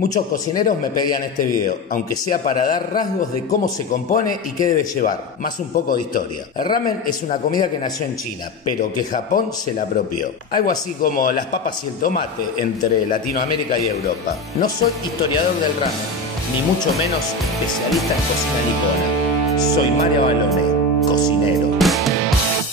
Muchos cocineros me pedían este video, aunque sea para dar rasgos de cómo se compone y qué debe llevar, más un poco de historia. El ramen es una comida que nació en China, pero que Japón se la apropió. Algo así como las papas y el tomate entre Latinoamérica y Europa. No soy historiador del ramen, ni mucho menos especialista en cocina nipona. Soy Mario Balone, cocinero.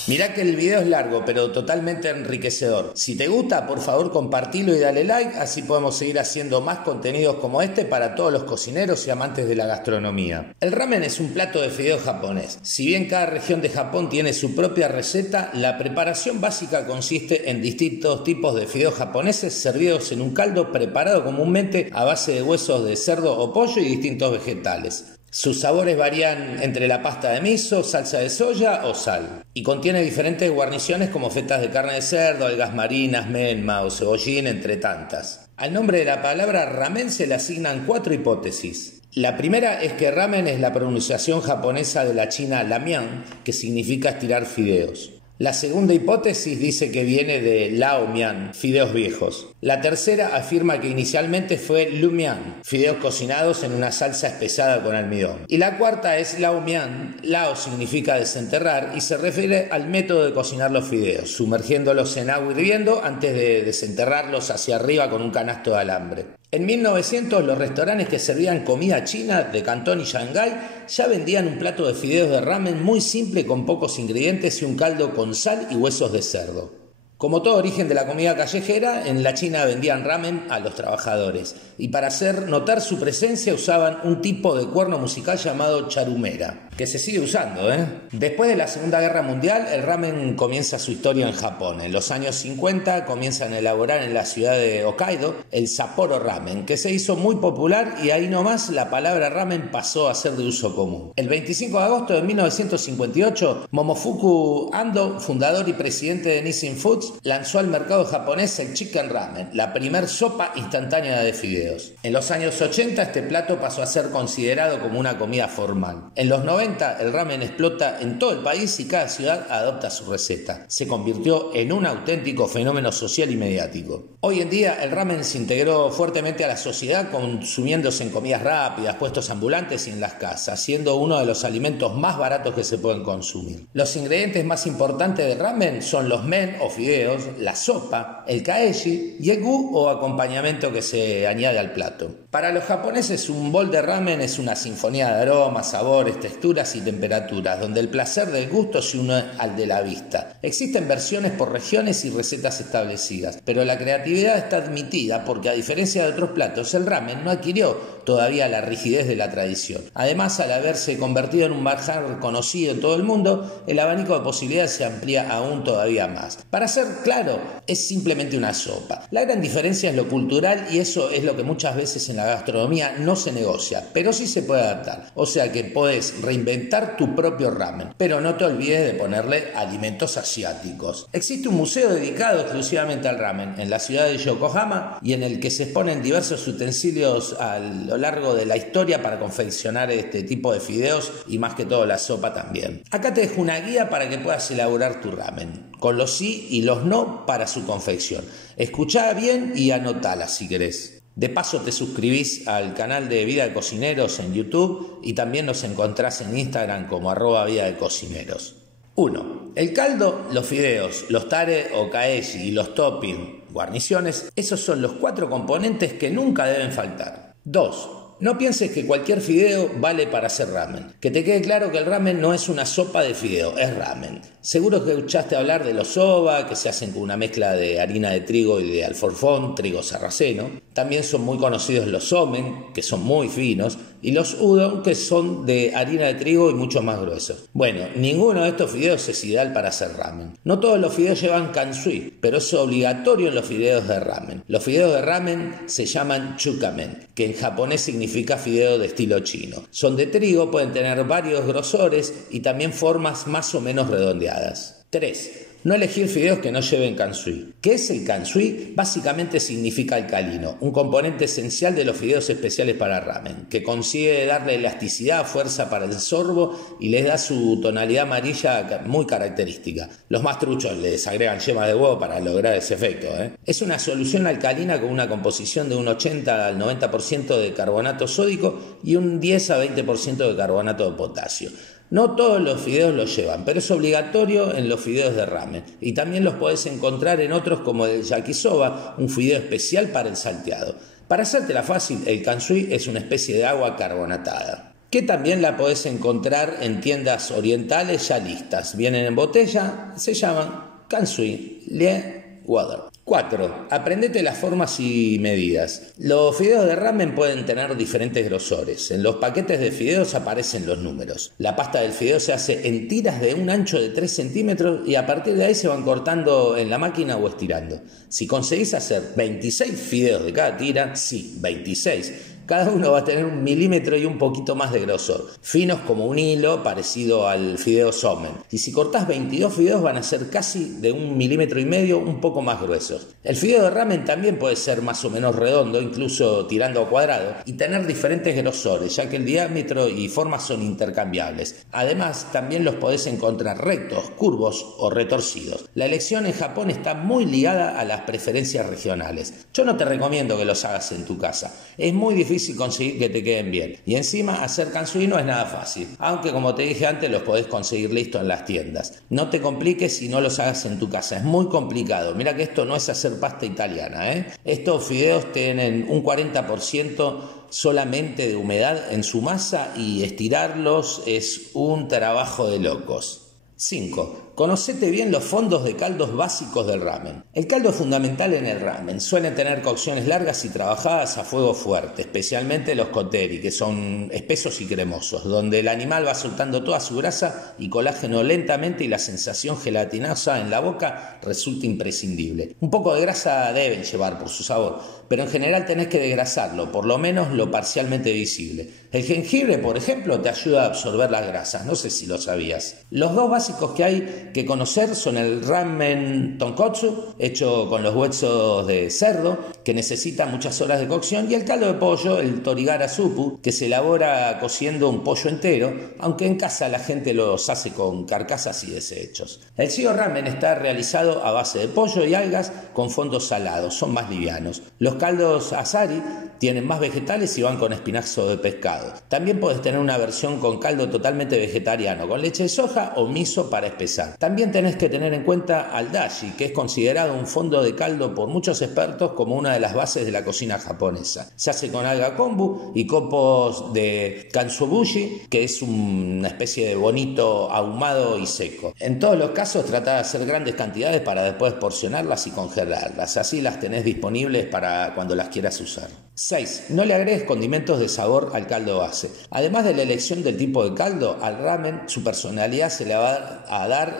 Mirá que el video es largo, pero totalmente enriquecedor. Si te gusta, por favor compartilo y dale like, así podemos seguir haciendo más contenidos como este para todos los cocineros y amantes de la gastronomía. El ramen es un plato de fideo japonés. Si bien cada región de Japón tiene su propia receta, la preparación básica consiste en distintos tipos de fideos japoneses servidos en un caldo preparado comúnmente a base de huesos de cerdo o pollo y distintos vegetales. Sus sabores varían entre la pasta de miso, salsa de soya o sal. Y contiene diferentes guarniciones como fetas de carne de cerdo, algas marinas, melma o cebollín, entre tantas. Al nombre de la palabra ramen se le asignan 4 hipótesis. La primera es que ramen es la pronunciación japonesa de la china lamian, que significa estirar fideos. La segunda hipótesis dice que viene de lao mian, fideos viejos. La tercera afirma que inicialmente fue lu mian, fideos cocinados en una salsa espesada con almidón. Y la cuarta es lao mian. Lao significa desenterrar y se refiere al método de cocinar los fideos, sumergiéndolos en agua hirviendo antes de desenterrarlos hacia arriba con un canasto de alambre. En 1900 los restaurantes que servían comida china de Cantón y Shanghái ya vendían un plato de fideos de ramen muy simple con pocos ingredientes y un caldo con sal y huesos de cerdo. Como todo origen de la comida callejera, en la China vendían ramen a los trabajadores y para hacer notar su presencia usaban un tipo de cuerno musical llamado charumera, que se sigue usando, Después de la Segunda Guerra Mundial, el ramen comienza su historia en Japón. En los años 50 comienzan a elaborar en la ciudad de Hokkaido el Sapporo Ramen, que se hizo muy popular y ahí nomás la palabra ramen pasó a ser de uso común. El 25 de agosto de 1958, Momofuku Ando, fundador y presidente de Nissin Foods, lanzó al mercado japonés el chicken ramen, la primer sopa instantánea de fideos. En los años 80 este plato pasó a ser considerado como una comida formal. En los 90 el ramen explota en todo el país y cada ciudad adopta su receta. Se convirtió en un auténtico fenómeno social y mediático. Hoy en día el ramen se integró fuertemente a la sociedad, consumiéndose en comidas rápidas, puestos ambulantes y en las casas, siendo uno de los alimentos más baratos que se pueden consumir. Los ingredientes más importantes del ramen son los men o fideos, la sopa, el kaeshi y el gu o acompañamiento que se añade al plato. Para los japoneses un bol de ramen es una sinfonía de aromas, sabores, texturas y temperaturas, donde el placer del gusto se une al de la vista. Existen versiones por regiones y recetas establecidas, pero la creatividad está admitida porque a diferencia de otros platos, el ramen no adquirió todavía la rigidez de la tradición. Además, al haberse convertido en un manjar conocido en todo el mundo, el abanico de posibilidades se amplía aún todavía más. Para ser claro, es simplemente una sopa. La gran diferencia es lo cultural y eso es lo que muchas veces en la gastronomía no se negocia, pero sí se puede adaptar. O sea que podés reinventar tu propio ramen, pero no te olvides de ponerle alimentos asiáticos. Existe un museo dedicado exclusivamente al ramen en la ciudad de Yokohama y en el que se exponen diversos utensilios a lo largo de la historia para confeccionar este tipo de fideos y más que todo la sopa también. Acá te dejo una guía para que puedas elaborar tu ramen, con los sí y los no para su confección. Escuchá bien y anotala si querés. De paso te suscribís al canal de Vida de Cocineros en YouTube y también nos encontrás en Instagram como @Vida de Cocineros. 1. El caldo, los fideos, los tare o kaeshi y los toppings, guarniciones, esos son los 4 componentes que nunca deben faltar. 2. No pienses que cualquier fideo vale para hacer ramen. Que te quede claro que el ramen no es una sopa de fideo, es ramen. Seguro que escuchaste hablar de los soba, que se hacen con una mezcla de harina de trigo y de alforfón, trigo sarraceno. También son muy conocidos los somen, que son muy finos, y los udon, que son de harina de trigo y mucho más gruesos. Bueno, ninguno de estos fideos es ideal para hacer ramen. No todos los fideos llevan kansui, pero es obligatorio en los fideos de ramen. Los fideos de ramen se llaman chukamen, que en japonés significa fideo de estilo chino. Son de trigo, pueden tener varios grosores y también formas más o menos redondeadas. 3. No elegir fideos que no lleven kansui. ¿Qué es el kansui? Básicamente significa alcalino, un componente esencial de los fideos especiales para ramen, que consigue darle elasticidad, fuerza para el sorbo y les da su tonalidad amarilla muy característica. Los más truchos les agregan yema de huevo para lograr ese efecto. Es una solución alcalina con una composición de un 80 al 90% de carbonato sódico y un 10 a 20% de carbonato de potasio. No todos los fideos lo llevan, pero es obligatorio en los fideos de ramen. Y también los podés encontrar en otros como el yakisoba, un fideo especial para el salteado. Para hacértela fácil, el kansui es una especie de agua carbonatada, que también la podés encontrar en tiendas orientales ya listas. Vienen en botella, se llaman kansui le water. 4. Aprendete las formas y medidas. Los fideos de ramen pueden tener diferentes grosores. En los paquetes de fideos aparecen los números. La pasta del fideo se hace en tiras de un ancho de 3 centímetros y a partir de ahí se van cortando en la máquina o estirando. Si conseguís hacer 26 fideos de cada tira, sí, 26. Cada uno va a tener 1 milímetro y un poquito más de grosor, finos como un hilo parecido al fideo somen. Y si cortás 22 fideos van a ser casi de 1,5 milímetros, un poco más gruesos. El fideo de ramen también puede ser más o menos redondo, incluso tirando a cuadrado, y tener diferentes grosores, ya que el diámetro y forma son intercambiables. Además, también los podés encontrar rectos, curvos o retorcidos. La elección en Japón está muy ligada a las preferencias regionales. Yo no te recomiendo que los hagas en tu casa. Es muy difícil conseguir que te queden bien. Y encima hacer kansui no es nada fácil, aunque como te dije antes los podés conseguir listos en las tiendas. No te compliques si no los hagas en tu casa, es muy complicado. Mira que esto no es hacer pasta italiana, Estos fideos tienen un 40% solamente de humedad en su masa y estirarlos es un trabajo de locos. 5. Conocete bien los fondos de caldos básicos del ramen. El caldo es fundamental en el ramen. Suelen tener cocciones largas y trabajadas a fuego fuerte, especialmente los koteri, que son espesos y cremosos, donde el animal va soltando toda su grasa y colágeno lentamente y la sensación gelatinosa en la boca resulta imprescindible. Un poco de grasa deben llevar por su sabor, pero en general tenés que desgrasarlo, por lo menos lo parcialmente visible. El jengibre, por ejemplo, te ayuda a absorber las grasas, no sé si lo sabías. Los dos básicos que hay que conocer son el ramen tonkotsu, hecho con los huesos de cerdo, que necesita muchas horas de cocción, y el caldo de pollo, el torigara suppu, que se elabora cociendo un pollo entero, aunque en casa la gente los hace con carcasas y desechos. El shio ramen está realizado a base de pollo y algas con fondos salados, son más livianos. Los caldos asari tienen más vegetales y van con espinazo de pescado. También puedes tener una versión con caldo totalmente vegetariano, con leche de soja o miso para espesar. También tenés que tener en cuenta al dashi, que es considerado un fondo de caldo por muchos expertos como una de las bases de la cocina japonesa. Se hace con alga kombu y copos de kansobushi, que es una especie de bonito ahumado y seco. En todos los casos trata de hacer grandes cantidades para después porcionarlas y congelarlas. Así las tenés disponibles para cuando las quieras usar. 6. No le agregues condimentos de sabor al caldo base. Además de la elección del tipo de caldo, al ramen su personalidad se le va a dar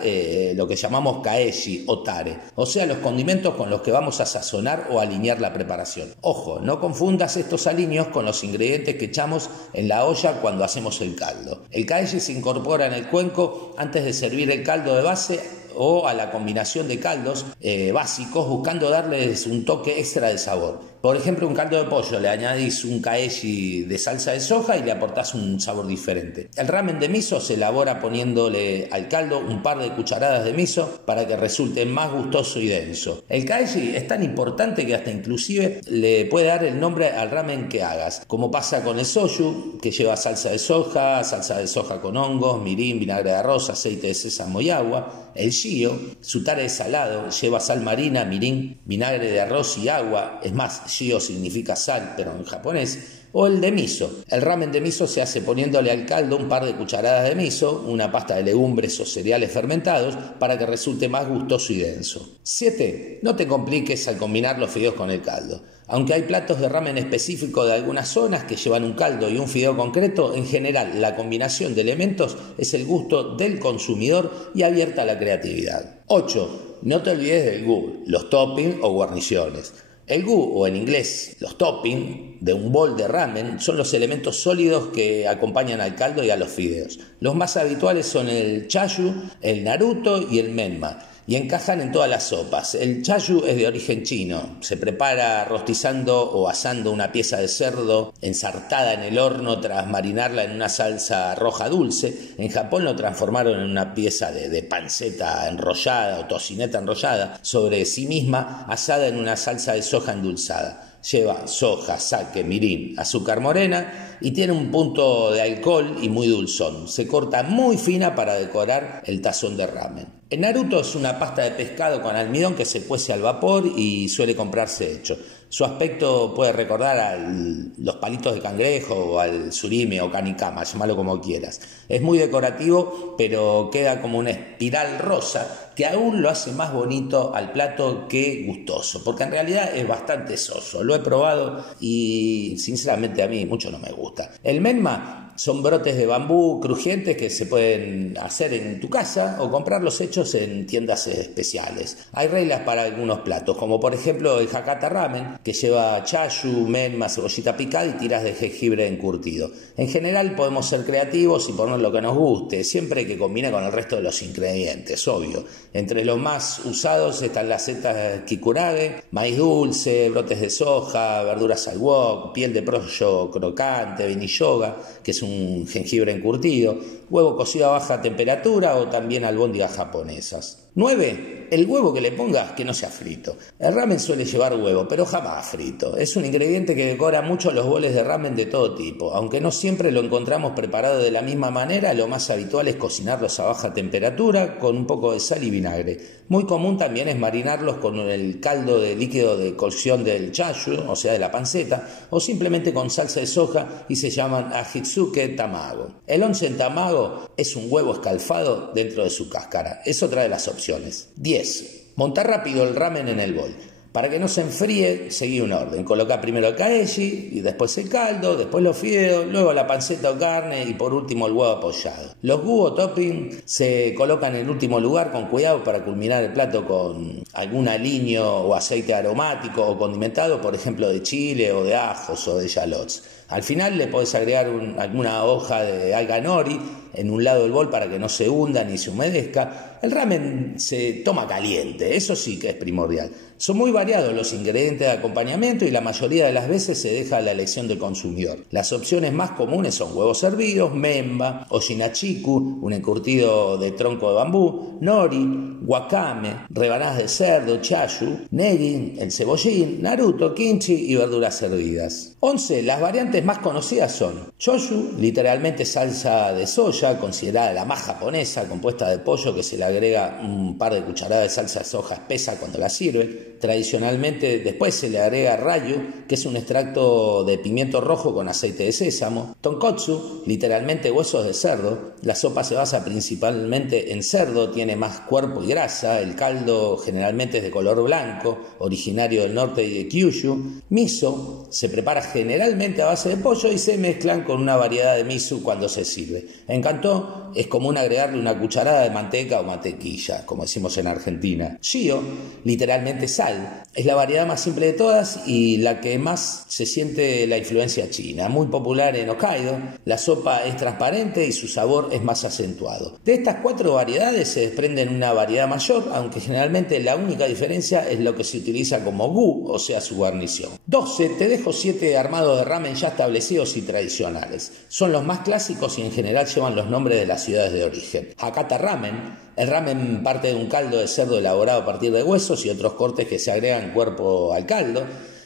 lo que llamamos kaeshi o tare, o sea, los condimentos con los que vamos a sazonar o alinear la preparación. Ojo, no confundas estos aliños con los ingredientes que echamos en la olla cuando hacemos el caldo. El kaeshi se incorpora en el cuenco antes de servir el caldo de base o a la combinación de caldos básicos, buscando darles un toque extra de sabor. Por ejemplo, un caldo de pollo le añadís un kaeshi de salsa de soja y le aportás un sabor diferente. El ramen de miso se elabora poniéndole al caldo un par de cucharadas de miso para que resulte más gustoso y denso. El kaeshi es tan importante que hasta inclusive le puede dar el nombre al ramen que hagas, como pasa con el soyu, que lleva salsa de soja con hongos, mirin, vinagre de arroz, aceite de sésamo y agua. El shio, su tare es salado, lleva sal marina, mirin, vinagre de arroz y agua, es más, shio significa sal, pero en japonés. O el de miso. El ramen de miso se hace poniéndole al caldo un par de cucharadas de miso, una pasta de legumbres o cereales fermentados para que resulte más gustoso y denso. 7. No te compliques al combinar los fideos con el caldo. Aunque hay platos de ramen específicos de algunas zonas que llevan un caldo y un fideo concreto, en general la combinación de elementos es el gusto del consumidor y abierta a la creatividad. 8. No te olvides del gu, los toppings o guarniciones. El gu, o en inglés los toppings, de un bol de ramen son los elementos sólidos que acompañan al caldo y a los fideos. Los más habituales son el chayu, el naruto y el menma. y encajan en todas las sopas. El chayu es de origen chino, se prepara rostizando o asando una pieza de cerdo ensartada en el horno tras marinarla en una salsa roja dulce. En Japón lo transformaron en una pieza de panceta enrollada o tocineta enrollada sobre sí misma, asada en una salsa de soja endulzada. Lleva soja, sake, mirin, azúcar morena y tiene un punto de alcohol y muy dulzón. Se corta muy fina para decorar el tazón de ramen. El Naruto es una pasta de pescado con almidón que se cuece al vapor y suele comprarse hecho. Su aspecto puede recordar a los palitos de cangrejo o al surimi o kanikama, llámalo como quieras. Es muy decorativo, pero queda como una espiral rosa que aún lo hace más bonito al plato que gustoso, porque en realidad es bastante soso. Lo he probado y sinceramente a mí mucho no me gusta. El menma son brotes de bambú crujientes que se pueden hacer en tu casa o comprarlos hechos en tiendas especiales. Hay reglas para algunos platos, como por ejemplo el Hakata Ramen, que lleva chayu, menma, cebollita picada y tiras de jengibre encurtido. En general podemos ser creativos y poner lo que nos guste, siempre que combine con el resto de los ingredientes, obvio. Entre los más usados están las setas kikurage, maíz dulce, brotes de soja, verduras al wok, piel de pollo crocante, benilloga, que es un jengibre encurtido, huevo cocido a baja temperatura o también albóndigas japonesas. 9. El huevo que le pongas que no sea frito. El ramen suele llevar huevo, pero jamás frito. Es un ingrediente que decora mucho los boles de ramen de todo tipo. Aunque no siempre lo encontramos preparado de la misma manera, lo más habitual es cocinarlos a baja temperatura con un poco de sal y vinagre. Muy común también es marinarlos con el caldo de líquido de cocción del chayu, o sea de la panceta, o simplemente con salsa de soja y se llaman ajitsuke tamago. El onsen tamago es un huevo escalfado dentro de su cáscara. Es otra de las opciones. 10. Montar rápido el ramen en el bol. Para que no se enfríe, seguí un orden. Coloca primero el kaeshi, y después el caldo, después los fideos, luego la panceta o carne y por último el huevo apoyado. Los gu o topping se colocan en el último lugar con cuidado para culminar el plato con algún aliño o aceite aromático o condimentado, por ejemplo de chile o de ajos o de shallots. Al final le podés agregar alguna hoja de alga nori en un lado del bol para que no se hunda ni se humedezca. El ramen se toma caliente, eso sí que es primordial. Son muy variados los ingredientes de acompañamiento y la mayoría de las veces se deja a la elección del consumidor. Las opciones más comunes son huevos hervidos, memba, oshinachiku, un encurtido de tronco de bambú, nori, wakame, rebanadas de cerdo, chayu, negi, el cebollín, naruto, kimchi y verduras hervidas. 11. Las variantes más conocidas son shoyu, literalmente salsa de soya, considerada la más japonesa, compuesta de pollo que se le agrega un par de cucharadas de salsa de soja espesa cuando la sirve. Tradicionalmente después se le agrega rayu, que es un extracto de pimiento rojo con aceite de sésamo. Tonkotsu, literalmente huesos de cerdo. La sopa se basa principalmente en cerdo, tiene más cuerpo y grasa. El caldo generalmente es de color blanco, originario del norte y de Kyushu. Miso se prepara generalmente a base de pollo y se mezclan con una variedad de miso cuando se sirve. En Cantó es común agregarle una cucharada de manteca o mantequilla, como decimos en Argentina. Shio, literalmente sal, es la variedad más simple de todas y la que más se siente la influencia china. Muy popular en Hokkaido, la sopa es transparente y su sabor es más acentuado. De estas 4 variedades se desprenden una variedad mayor, aunque generalmente la única diferencia es lo que se utiliza como gu, o sea su guarnición. 12. Te dejo 7 armados de ramen ya establecidos y tradicionales. Son los más clásicos y en general llevan los nombres de las ciudades de origen. Hakata Ramen. El ramen parte de un caldo de cerdo elaborado a partir de huesos y otros cortes que se agregan cuerpo al caldo.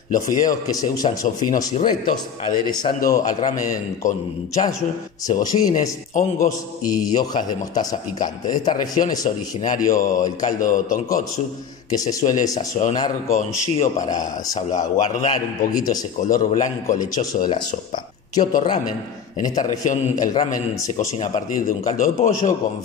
Los fideos que se usan son finos y rectos, aderezando al ramen con chayu, cebollines, hongos y hojas de mostaza picante. De esta región es originario el caldo tonkotsu, que se suele sazonar con shio para salvaguardar un poquito ese color blanco lechoso de la sopa. Kyoto Ramen. En esta región el ramen se cocina a partir de un caldo de pollo con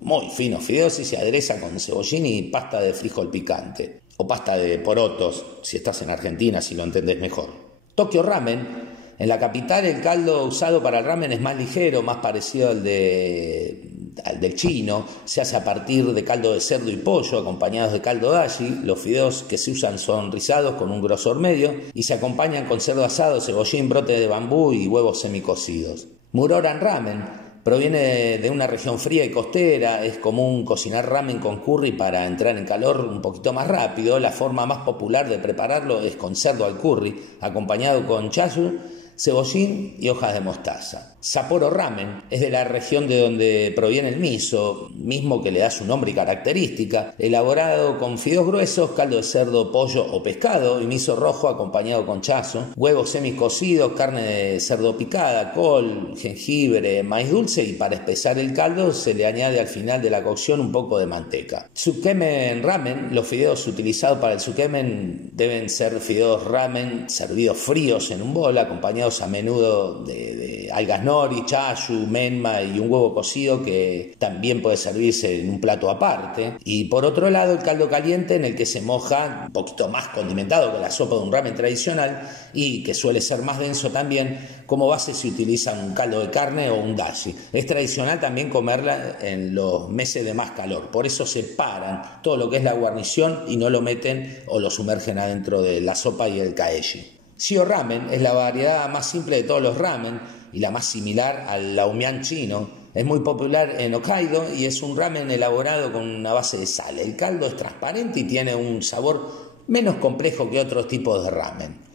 muy finos fideos y se adereza con cebollín y pasta de frijol picante. O pasta de porotos, si estás en Argentina, si lo entendés mejor. Tokyo Ramen. En la capital el caldo usado para el ramen es más ligero, más parecido al del chino. Se hace a partir de caldo de cerdo y pollo, acompañados de caldo dashi. Los fideos que se usan son rizados con un grosor medio y se acompañan con cerdo asado, cebollín, brote de bambú y huevos semicocidos. Muroran Ramen. Proviene de una región fría y costera, es común cocinar ramen con curry para entrar en calor un poquito más rápido. La forma más popular de prepararlo es con cerdo al curry, acompañado con chashu, cebollín y hojas de mostaza. Sapporo Ramen es de la región de donde proviene el miso, mismo que le da su nombre y característica, elaborado con fideos gruesos, caldo de cerdo, pollo o pescado y miso rojo acompañado con chazo, huevos semicocidos, carne de cerdo picada, col, jengibre, maíz dulce y para espesar el caldo se le añade al final de la cocción un poco de manteca. Tsukemen Ramen, los fideos utilizados para el tsukemen deben ser fideos ramen servidos fríos en un bol, acompañados a menudo de algas nori, chashu, menma y un huevo cocido que también puede servirse en un plato aparte. Y por otro lado el caldo caliente en el que se moja, un poquito más condimentado que la sopa de un ramen tradicional y que suele ser más denso también. Como base se utiliza un caldo de carne o un dashi. Es tradicional también comerla en los meses de más calor, por eso separan todo lo que es la guarnición y no lo meten o lo sumergen adentro de la sopa y el kaeshi. Shio Ramen es la variedad más simple de todos los ramen y la más similar al laumian chino. Es muy popular en Hokkaido y es un ramen elaborado con una base de sal. El caldo es transparente y tiene un sabor menos complejo que otros tipos de ramen.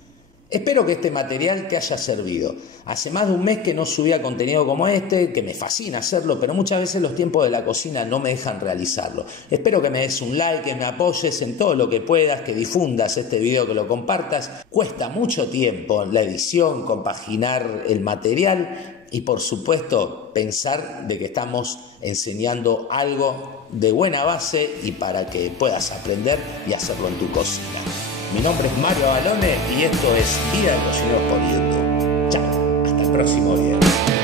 Espero que este material te haya servido. Hace más de un mes que no subía contenido como este, que me fascina hacerlo, pero muchas veces los tiempos de la cocina no me dejan realizarlo. Espero que me des un like, que me apoyes en todo lo que puedas, que difundas este video, que lo compartas. Cuesta mucho tiempo la edición, compaginar el material y por supuesto pensar de que estamos enseñando algo de buena base y para que puedas aprender y hacerlo en tu cocina. Mi nombre es Mario Avalone y esto es Vida de Cocineros por YouTube. Chao, hasta el próximo video.